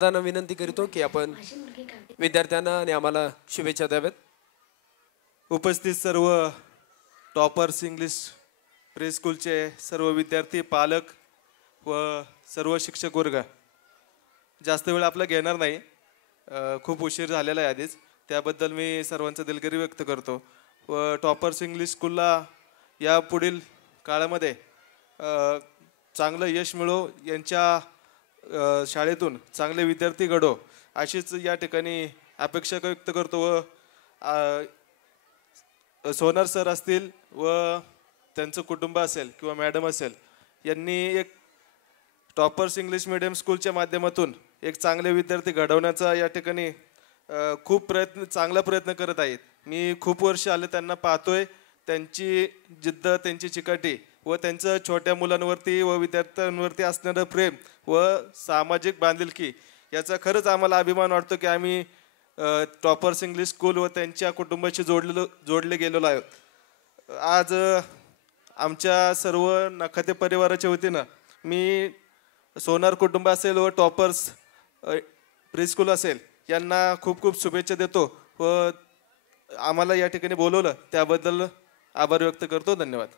त्यांना विनंती करतो की आपण विद्यार्थ्यांना आणि आम्हाला शुभेच्छा द्याव्यात. उपस्थित सर्व टॉपर्स इंग्लिश प्री स्कूलचे सर्व विद्यार्थी, पालक व सर्व शिक्षक वर्ग, जास्त वेळ आपला घेणार नाही, खूप उशीर झालेला आहे आधीच, त्याबद्दल मी सर्वांचा दिलगिरी व्यक्त करतो. व टॉपर्स इंग्लिश स्कूलला या पुढील काळामध्ये चांगलं यश मिळो, यांच्या शाळेतून चांगले विद्यार्थी घडो अशीच या ठिकाणी अपेक्षा व्यक्त करतो. व सोनार सर असतील व त्यांचं कुटुंब असेल किंवा मॅडम असेल, यांनी एक टॉपर्स इंग्लिश मीडियम स्कूलच्या माध्यमातून एक चांगले विद्यार्थी घडवण्याचा या ठिकाणी खूप चांगला प्रयत्न करत आहेत. मी खूप वर्ष आले त्यांना पाहतोय. त्यांची जिद्द, त्यांची चिकाटी व त्यांचं छोट्या मुलांवरती व विद्यार्थ्यांवरती असणारं प्रेम व सामाजिक बांधिलकी याचा खरंच आम्हाला अभिमान वाटतो की आम्ही टॉपर्स इंग्लिश स्कूल व त्यांच्या कुटुंबाशी जोडले गेलेलो आहोत. आज आमच्या सर्व नखाते परिवाराच्या वतीनं मी सोनार कुटुंब असेल व टॉपर्स प्री स्कूल असेल यांना खूप खूप शुभेच्छा देतो व आम्हाला या ठिकाणी बोलवलं त्याबद्दल आभार व्यक्त करतो. धन्यवाद.